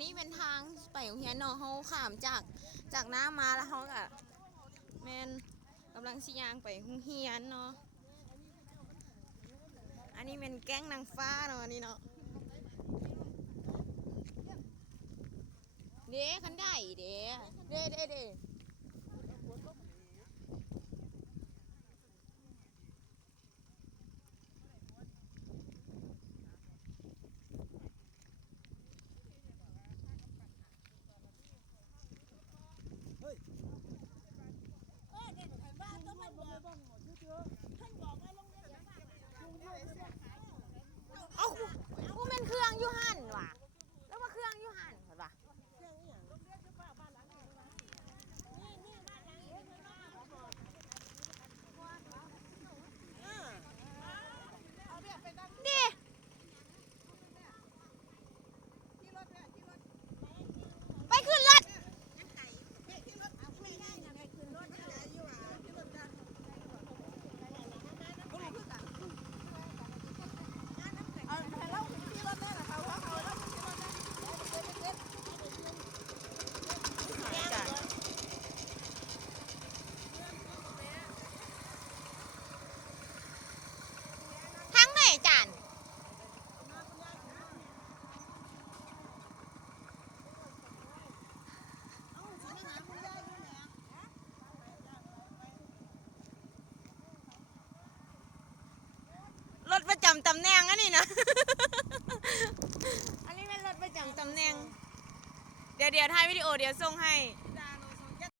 นนี้เป็นทางไปโรงเรียนเนาะเขาข้ามจากน้ำมาแล้วเขาก็แมนกำลังสิยางไปโรงเรียนเนาะอันนี้เป็นแก๊งนางฟ้าเนาะอันนี้เนาะเด้คันได้เด้ เอ้ากูเป็นเครื่องยูหันว่ะแล้วมาเครื่องยูหันเหรอวะดิไปขึ้นรถทั้งไหนจานรถประจำตำแหน่งอันนี้นะ อันนี้เป็นรถประจำตำแหน่งเดี๋ยวถ่ายวิดีโอเดี๋ยวส่งให้